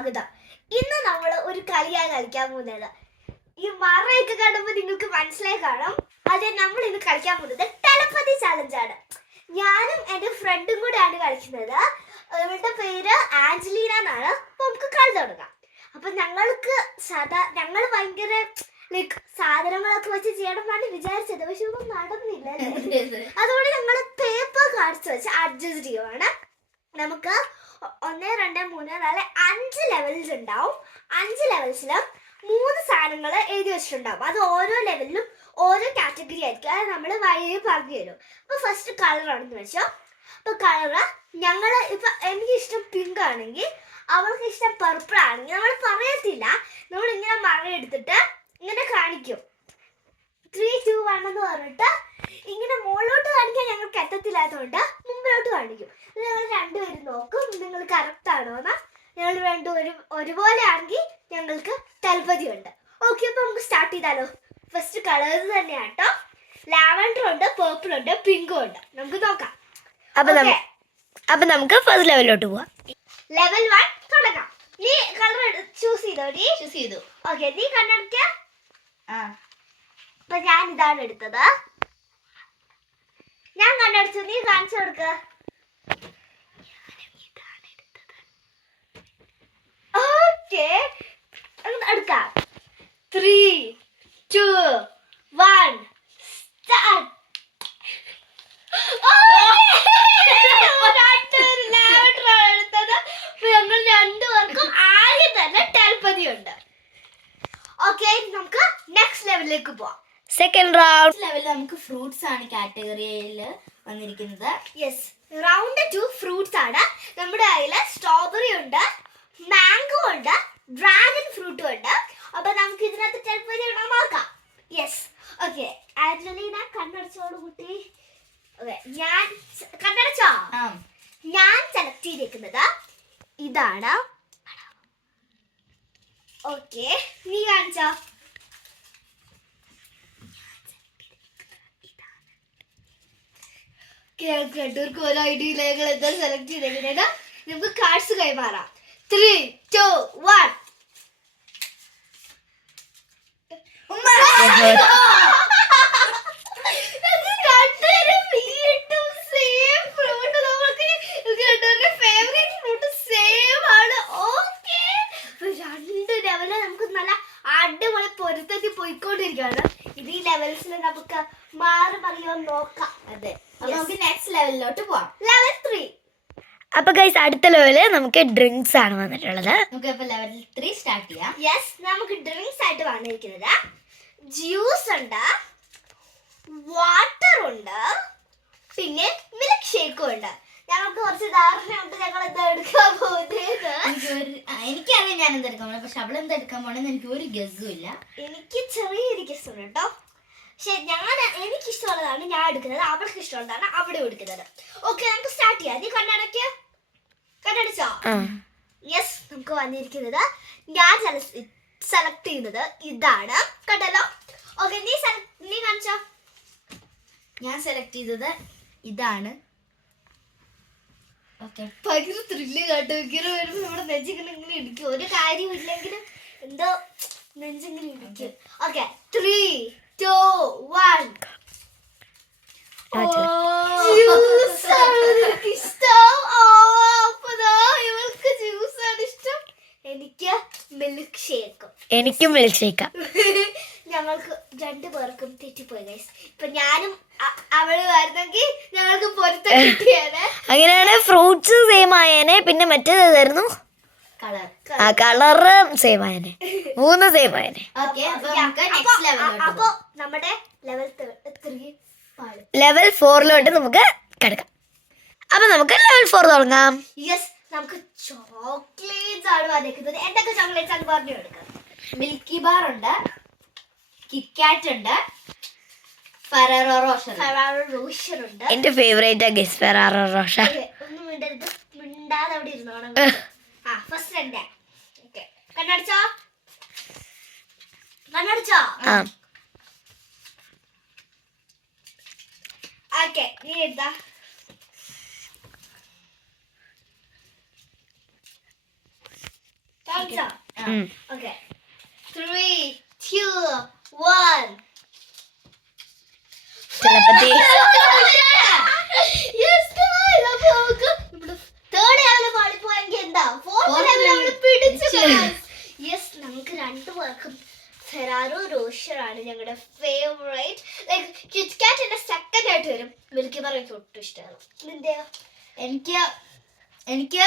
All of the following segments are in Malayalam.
സ്വാഗതം. ഇന്ന് നമ്മൾ ഒരു കളിയാണ് കളിക്കാൻ പോകുന്നത്. ഈ മറയൊക്കെ കാണുമ്പോൾ നിങ്ങൾക്ക് മനസ്സിലായി കാണും. അത് നമ്മൾ ഇന്ന് കളിക്കാൻ പോകുന്നത് ടെലപ്പതി ചാലഞ്ച് ആണ്. ഞാനും എൻ്റെ ഫ്രണ്ടും കൂടെയാണ് കളിക്കുന്നത്. ഇവരുടെ പേര് ആഞ്ചലീന എന്നാണ്. അപ്പൊ നമുക്ക് കളി തുടങ്ങാം. അപ്പൊ ഞങ്ങൾ ഭയങ്കര സാധനങ്ങളൊക്കെ വെച്ച് ചെയ്യണമെന്നാണ് വിചാരിച്ചത്, പക്ഷെ ഒന്നും നടന്നില്ല. അതുകൊണ്ട് ഞങ്ങൾ പേപ്പർ കാർഡ്സ് വെച്ച് അഡ്ജസ്റ്റ് ചെയ്യുവാണ്. നമുക്ക് 1 2 3 4 5 ലെവൽസ് ഉണ്ടാവും. 5 ലെവൽസിലും 3 സാധനങ്ങൾ എഴുതി വെച്ചിട്ടുണ്ടാവും. അത് ഓരോ ലെവലിലും ഓരോ കാറ്റഗറി ആയിരിക്കും. അത് നമ്മൾ വഴി പറഞ്ഞു തരും. അപ്പൊ ഫസ്റ്റ് കളറാണെന്ന് വെച്ചോ. അപ്പൊ കളറ് എനിക്ക് ഇഷ്ടം പിങ്ക് ആണെങ്കിൽ അവൾക്ക് ഇഷ്ടം പർപ്പിൾ ആണെങ്കിൽ നമ്മൾ പറയത്തില്ല. നമ്മൾ ഇങ്ങനെ മഴ എടുത്തിട്ട് ഇങ്ങനെ കാണിക്കും. 3 2 1 എന്ന് പറഞ്ഞിട്ട് ഇങ്ങനെ മുകളിലോട്ട് കാണിക്കാൻ ഞങ്ങൾക്ക് എത്തത്തില്ലാത്തതുകൊണ്ട് മുമ്പിലോട്ട് കാണിക്കും. ഞങ്ങൾ രണ്ടുപേരും നോക്കും നിങ്ങൾ കറക്റ്റ് ആണോ എന്ന്. ഞങ്ങൾ രണ്ടുപേരും ഒരുപോലെ ആണെങ്കിൽ ഞങ്ങൾക്ക് ടെലപ്പതി ഉണ്ട്. ഓക്കെ, അപ്പൊ നമുക്ക് സ്റ്റാർട്ട് ചെയ്താലോ. ഫസ്റ്റ് കളേഴ്സ് തന്നെയാണ് കേട്ടോ. ലാവൻഡർ ഉണ്ട്, പേർപ്പിൾ ഉണ്ട്, പിങ്കും ഉണ്ട്. നമുക്ക് നോക്കാം. അപ്പൊ നമുക്ക് ഫസ്റ്റ് ലെവലിലോട്ട് പോവാം. ലെവൽ 1 തുടങ്ങാം. നീ കളർ ചൂസ് ചെയ്തു. ഓക്കെ, നീ കണ്ണടയ്ക്ക. അപ്പൊ ഞാൻ ഇതാണ് എടുത്തത്. ഞാൻ കണ്ണടച്ചു, നീ കാണിച്ചു കൊടുക്ക. ഓക്കെ, എടുക്കാം. 3 2 1 സ്റ്റാർട്ട്. ഞങ്ങൾ രണ്ടുപേർക്കും ആദ്യം തന്നെ ടെലപ്പതി ഉണ്ട്. ഓക്കെ, നമുക്ക് നെക്സ്റ്റ് ലെവലിലേക്ക് പോവാം. സെക്കൻഡ് റൗണ്ട് ലെവലിൽ നമുക്ക് ഫ്രൂട്ട്സ് ആണ് കാറ്റഗറിയിൽ വന്നിരിക്കുന്നത്. യെസ്, റൗണ്ട് 2 ഫ്രൂട്ട്സ് ആണ്. നമ്മുടെ കയ്യിൽ സ്ട്രോബെറി ഉണ്ട്, മാംഗോ ഉണ്ട്, ഡ്രാഗൺ ഫ്രൂട്ടും ഉണ്ട്. അപ്പൊ നമുക്ക് ഇതിനകത്ത് ടെലപ്പതി ഉണ്ടോ നോക്കാം. Yes, okay. ആഞ്ചലീന കണ്ണടച്ചോട് കുട്ടി. ഓക്കെ, ഞാൻ കണ്ണടച്ചോ? ഞാൻ സെലക്ട് ചെയ്തേക്കുന്നത് ഇതാണ്. ഓക്കെ, നീ കാണിച്ചോ? കേൾക്കേണ്ടവർക്ക് ഒരു ഐഡിയ ഇല്ലെങ്കിൽ എന്താ സെലക്ട് ചെയ്തേക്കുന്നത്. നമുക്ക് കാർഡ്സ് കൈമാറാം. 3 2 1 അടിപൊളി പൊരുത്തത്തി പോയിക്കൊണ്ടിരിക്കുകയാണ്. ഇത് ഈ ലെവൽസിൽ നമുക്ക് മാറി പറയാൻ നോക്കാം. അതെ, നമുക്ക് നെക്സ്റ്റ് ലെവലിലോട്ട് പോവാം. ലെവൽ 3. അപ്പൊ ഗൈസ്, അടുത്ത ലെവല് നമുക്ക് ഡ്രിങ്ക്സ് ആണ് വന്നിട്ടുള്ളത്. നമുക്ക് ഇപ്പൊ ലെവൽ 3 സ്റ്റാർട്ട് ചെയ്യാം. യെസ്, നമുക്ക് ഡ്രിങ്ക്സ് ആയിട്ട് വന്നിരിക്കുന്നത് ജ്യൂസ് ഉണ്ട്, വാട്ടർ ഉണ്ട്, പിന്നെ മിൽക്ക് ഷേക്കും ഉണ്ട്. ഞങ്ങൾക്ക് കുറച്ച് ധാരണയുണ്ട് ഞങ്ങൾ എന്താ എടുക്കാൻ പോകുന്നത്. എനിക്കറിയാം ഞാൻ എന്തെടുക്കാൻ പോണേ, പക്ഷെ അവൾ എന്തെടുക്കാൻ പോണെന്ന് എനിക്ക് ഒരു ഗസ്സും ഇല്ല. എനിക്ക് ചെറിയൊരു ഗസ്സുണ്ട് കേട്ടോ. പക്ഷെ എനിക്കിഷ്ടമുള്ളതാണ് ഞാൻ എടുക്കുന്നത്, അവൾക്ക് ഇഷ്ടമുള്ളതാണ് അവിടെ എടുക്കുന്നത്. ഓക്കെ, നമുക്ക് സ്റ്റാർട്ട് ചെയ്യാം. നീ കണ്ണടച്ചോ? യെസ്, നമുക്ക് വന്നിരിക്കുന്നത് ഞാൻ സെലക്ട് ചെയ്യുന്നത് ഇതാണ്. കണ്ടല്ലോ? ഓക്കെ, നീ കാണിച്ചോ? ഞാൻ സെലക്ട് ചെയ്തത് ഇതാണ്. ഓക്കെ, ഭയങ്കര ത്രില്ല് കേട്ടോ. ഇങ്ങനെ വരുമ്പോൾ നമ്മുടെ നെഞ്ചിങ്ങനെ ഇങ്ങനെ ഇടിക്കും. ഒരു കാര്യമില്ലെങ്കിലും എന്തോ നെഞ്ചിങ്ങനെ ഇടിക്കും. ഓക്കെ, 3 2 1 ഇവൾക്ക് ജ്യൂസ് ആണ് ഇഷ്ടം, എനിക്ക് മിൽക്ക് ഷേക്കും. എനിക്കും മിൽക്ക് ഷേക്കാം. ഞങ്ങൾക്ക് രണ്ടുപേർക്കും തെറ്റിപ്പോയി ഗൈസ്. ഇപ്പൊ ഞാനും അവള് വരുന്നെങ്കിൽ ഞങ്ങൾക്ക് പൊരുത്തം കിട്ടിയാണ്. അങ്ങനെയാണ് ഫ്രൂട്ട്സ് സെയിം ആയേനെ. പിന്നെ മറ്റേത് ഏതായിരുന്നു? കളറ് സെയിം ആയേനെ. 3 സെയിം ആയേനെ. അപ്പൊ നമ്മുടെ ലെവൽ 4ലോട്ട് നമുക്ക് കിടക്കാം. അപ്പൊ നമുക്ക് ലെവൽ 4 തുടങ്ങാം. യെസ്, നമുക്ക് ചോക്ലേറ്റ്സ് ആണ് വന്നിരിക്കുന്നത്. എന്തൊക്കെ ചോക്ലേറ്റ്സ് ആണ് പറഞ്ഞു കൊടുക്കാം. മിൽക്കി ബാർ ഉണ്ട്, കിറ്റ്കാറ്റ് ഉണ്ട്, ഫെറാറോ റോഷർ ഉണ്ട്. എന്റെ ഫേവറേറ്റ് ആ ഗസ് ഫെറാറോ റോഷർ. ഒന്നും മിണ്ടാതെ അവിടെ ഇരുന്നോണം. ഫസ്റ്റ് എന്റെ. ഓക്കെ, കണ്ണടച്ചോ? ഓക്കെ, നീ എടുത്താ. കഴിച്ചോ? ഉം. Okay. 3, 2, 1. telepathy. Yes, guys. അപ്പൊ നമുക്ക് നമ്മുടെ third level പാളിപ്പോയെങ്കിൽ എന്താ fourth Fourth level level നമ്മള് പിടിച്ചു പിടിച്ചു. യെസ് നമുക്ക് രണ്ടുപേർക്കും ഫെറാറോ റോഷറാണ് ഞങ്ങളുടെ ഫേവറേറ്റ്. ലൈക്ക് കിറ്റ്കാറ്റ് എന്റെ സെക്കൻഡ് ആയിട്ട് വരും. മിൽക്കി ബാർ എനിക്ക് ഒട്ടും ഇഷ്ടമാണ്. നിന്റെയോ? എനിക്ക്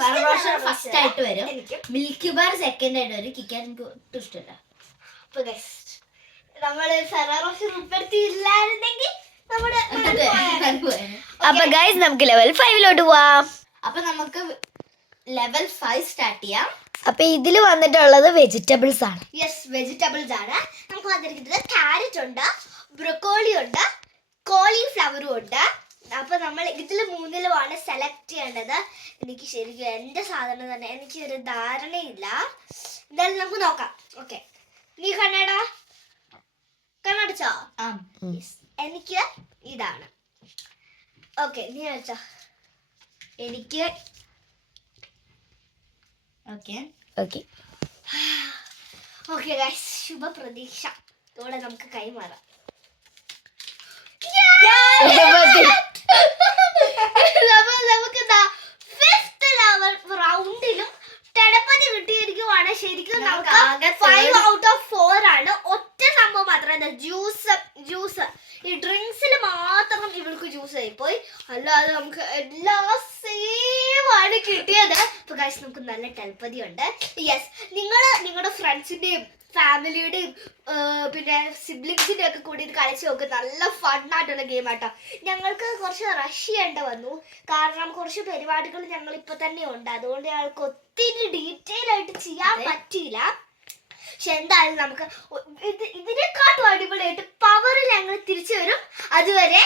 ഫെറോഷർ ഫസ്റ്റ് ആയിട്ട് വരും, എനിക്ക് മിൽക്കി ബാർ സെക്കൻഡ് ആയിട്ട് വരും. കിക്കാൻ എനിക്ക് ഒട്ടും ഇഷ്ടമല്ല. അപ്പൊ guys, നമ്മള് ഫെറാറോ റോഷർ ഉൾപ്പെടുത്തിയില്ലായിരുന്നെങ്കിൽ നമ്മുടെ അപ്പൊ ഗൈസ് നമുക്ക് ലെവൽ 5 പോവാം. അപ്പൊ നമുക്ക് ലെവൽ 5 സ്റ്റാർട്ട് ചെയ്യാം. അപ്പൊ ഇതിൽ വന്നിട്ടുള്ളത് വെജിറ്റബിൾസ് ആണ്. യെസ്, വെജിറ്റബിൾസ് ആണ്. നമുക്ക് വന്നിരിക്കുന്നത് ക്യാരറ്റ് ഉണ്ട്, ബ്രൊക്കോളി ഉണ്ട്, കോളിഫ്ലവറും ഉണ്ട്. അപ്പൊ നമ്മൾ ഇതിൽ മൂന്നിലുമാണ് സെലക്ട് ചെയ്യേണ്ടത്. എനിക്ക് ശരിക്കും എന്റെ സാധനം തന്നെ എനിക്ക് ഒരു ധാരണയില്ല. എന്തായാലും നമുക്ക് നോക്കാം. ഓക്കെ, നീ കണ്ണടച്ചോ? എനിക്ക് ഇതാണ്. ഓക്കെ, നീ അടച്ചോ. എനിക്ക് ഓക്കെ ഓക്കെ ഓക്കെ ഗൈസ്, ശുഭപ്രതീക്ഷ. ഇതോടെ നമുക്ക് കൈമാറാം. അപ്പൊ നമുക്ക് ഫിഫ്ത് റൗണ്ടിലും ടെലപ്പതി കിട്ടിയിരിക്കുവാണ്. ശരിക്കും നമുക്ക് നമുക്ക് ആകെ 5 out of 4 ആണ്. ഒറ്റ സംഭവം മാത്രമേ ജ്യൂസ് ഈ ഡ്രിങ്ക്സിൽ മാത്രം ഇവൾക്ക് ജ്യൂസ് ആയിപ്പോയി. അല്ലാതെ നമുക്ക് എല്ലാ സെയിം ആണ് കിട്ടിയത്. അപ്പൊ ഗൈസ് നമുക്ക് നല്ല ടെലപ്പതി ഉണ്ട്. യെസ്, നിങ്ങളുടെ ഫ്രണ്ട്സിന്റെയും ഫാമിലിയുടെയും പിന്നെ സിബ്ലിങ്സിന്റെ ഒക്കെ കൂടി ഇത് കളിച്ച് നോക്ക്. നല്ല ഫണ്ണായിട്ടുള്ള ഗെയിം ആട്ടോ. ഞങ്ങൾക്ക് കുറച്ച് റഷ് ചെയ്യേണ്ട വന്നു, കാരണം കുറച്ച് പരിപാടികൾ ഞങ്ങൾ ഇപ്പൊ തന്നെ ഉണ്ട്. അതുകൊണ്ട് ഞങ്ങൾക്ക് ഒത്തിരി ഡീറ്റെയിൽ ആയിട്ട് ചെയ്യാൻ പറ്റിയില്ല. പക്ഷെ എന്തായാലും നമുക്ക് ഇതിനെക്കാട്ടും അടിപൊളിയായിട്ട് പവർ ഞങ്ങൾ തിരിച്ചു വരും. അതുവരെ